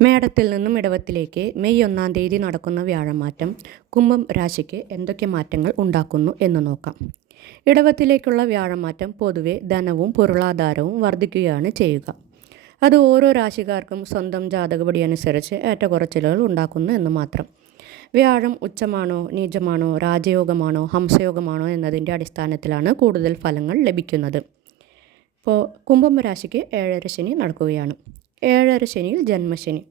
മേടത്തിൽ നിന്നും ഇടവത്തിലേക്ക് മെയ് ഒന്നാം തീയതി നടക്കുന്ന വ്യാഴമാറ്റം കുംഭം രാശിക്ക് എന്തൊക്കെ മാറ്റങ്ങൾ ഉണ്ടാക്കുന്നു എന്ന് നോക്കാം. ഇടവത്തിലേക്കുള്ള വ്യാഴമാറ്റം പൊതുവെ ധനവും പൊരുളാധാരവും വർദ്ധിക്കുകയാണ് ചെയ്യുക. അത് ഓരോ രാശിക്കാർക്കും സ്വന്തം ജാതകപടി അനുസരിച്ച് ഏറ്റക്കുറച്ചിലുകൾ ഉണ്ടാക്കുന്നു എന്ന് മാത്രം. വ്യാഴം ഉച്ചമാണോ നീചമാണോ രാജയോഗമാണോ ഹംസയോഗമാണോ എന്നതിന്റെ അടിസ്ഥാനത്തിലാണ് കൂടുതൽ ഫലങ്ങൾ ലഭിക്കുന്നത്. ഇപ്പോൾ കുംഭം രാശിക്ക് ഏഴര ശനി നടക്കുകയാണ്. ഏഴര ശനിയിൽ ജന്മശനി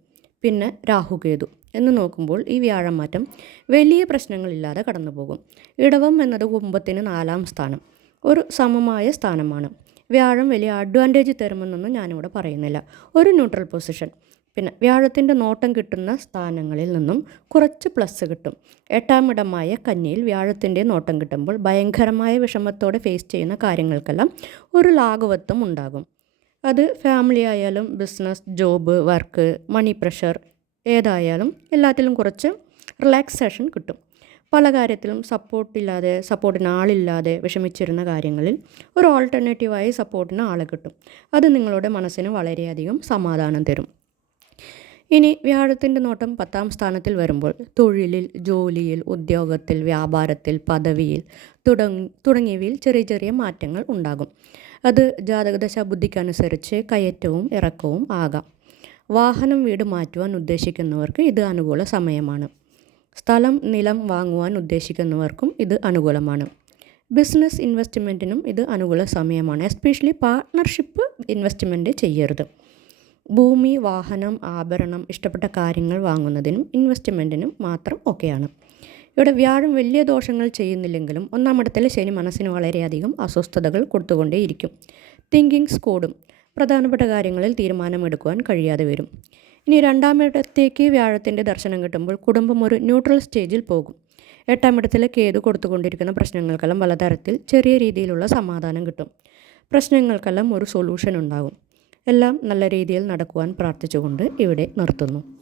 പിന്നെ രാഹുകേതു എന്ന് നോക്കുമ്പോൾ ഈ വ്യാഴം മാറ്റം വലിയ പ്രശ്നങ്ങളില്ലാതെ കടന്നു പോകും ഇടവം എന്നത് കുംഭത്തിന് നാലാം സ്ഥാനം ഒരു സമമായ സ്ഥാനമാണ്. വ്യാഴം വലിയ അഡ്വാന്റേജ് തരുമെന്നൊന്നും ഞാനിവിടെ പറയുന്നില്ല. ഒരു ന്യൂട്രൽ പൊസിഷൻ പിന്നെ വ്യാഴത്തിന്റെ നോട്ടം കിട്ടുന്ന സ്ഥാനങ്ങളിൽ നിന്നും കുറച്ച് പ്ലസ് കിട്ടും. എട്ടാമിടമായ കന്നിയിൽ വ്യാഴത്തിന്റെ നോട്ടം കിട്ടുമ്പോൾ ഭയങ്കരമായ വിഷമത്തോടെ ഫേസ് ചെയ്യുന്ന കാര്യങ്ങൾക്കെല്ലാം ഒരു ലാഘവത്വം ഉണ്ടാകും. അത് ഫാമിലി ആയാലും business job work money pressure ഏതായാലും എല്ലാത്തിലും കുറച്ച് റിലാക്സേഷൻ കിട്ടും. പല കാര്യത്തിലും സപ്പോർട്ടില്ലാതെ സപ്പോർട്ടിന് ആളില്ലാതെ വിഷമിച്ചിരുന്ന കാര്യങ്ങളിൽ ഒരു ഓൾട്ടർനേറ്റീവായി സപ്പോർട്ടിന് ആളെ കിട്ടും. അത് നിങ്ങളുടെ മനസ്സിന് വളരെയധികം സമാധാനം തരും. ഇനി വ്യാഴത്തിന്റെ നോട്ടം പത്താം സ്ഥാനത്തിൽ വരുമ്പോൾ തൊഴിലിൽ ജോലിയിൽ ഉദ്യോഗത്തിൽ വ്യാപാരത്തിൽ പദവിയിൽ തുടങ്ങി തുടങ്ങിയവയിൽ ചെറിയ ചെറിയ മാറ്റങ്ങൾ ഉണ്ടാകും. അത് ജാതകദശ ബുദ്ധിക്കനുസരിച്ച് കയറ്റവും ഇറക്കവും ആകാം. വാഹനം വീട് മാറ്റുവാൻ ഉദ്ദേശിക്കുന്നവർക്ക് ഇത് അനുകൂല സമയമാണ്. സ്ഥലം നിലം വാങ്ങുവാൻ ഉദ്ദേശിക്കുന്നവർക്കും ഇത് അനുകൂലമാണ്. ബിസിനസ് ഇൻവെസ്റ്റ്മെന്റിനും ഇത് അനുകൂല സമയമാണ് എസ്പെഷ്യലി പാർട്ട്ണർഷിപ്പ് ഇൻവെസ്റ്റ്മെന്റ് ചെയ്യരുത്. ഭൂമി വാഹനം ആഭരണം ഇഷ്ടപ്പെട്ട കാര്യങ്ങൾ വാങ്ങുന്നതിനും ഇൻവെസ്റ്റ്മെന്റിനും മാത്രം ഒക്കെയാണ്. ഇവിടെ വ്യാഴം വലിയ ദോഷങ്ങൾ ചെയ്യുന്നില്ലെങ്കിലും ഒന്നാമിടത്തിൽ ശനി മനസ്സിന് വളരെയധികം അസ്വസ്ഥതകൾ കൊടുത്തുകൊണ്ടേയിരിക്കും. തിങ്കിങ്സ് കൂടും പ്രധാനപ്പെട്ട കാര്യങ്ങളിൽ തീരുമാനമെടുക്കുവാൻ കഴിയാതെ വരും. ഇനി രണ്ടാമിടത്തേക്ക് വ്യാഴത്തിന്റെ ദർശനം കിട്ടുമ്പോൾ കുടുംബം ഒരു ന്യൂട്രൽ സ്റ്റേജിൽ പോകും. എട്ടാം ഇടത്തിലെ കേതു കൊടുത്തുകൊണ്ടിരിക്കുന്ന പ്രശ്നങ്ങൾക്കെല്ലാം പലതരത്തിൽ ചെറിയ രീതിയിലുള്ള സമാധാനം കിട്ടും. പ്രശ്നങ്ങൾക്കെല്ലാം ഒരു സൊല്യൂഷൻ ഉണ്ടാകും. എല്ലാം നല്ല രീതിയിൽ നടക്കുവാൻ പ്രാർത്ഥിച്ചുകൊണ്ട് ഇവിടെ നിർത്തുന്നു.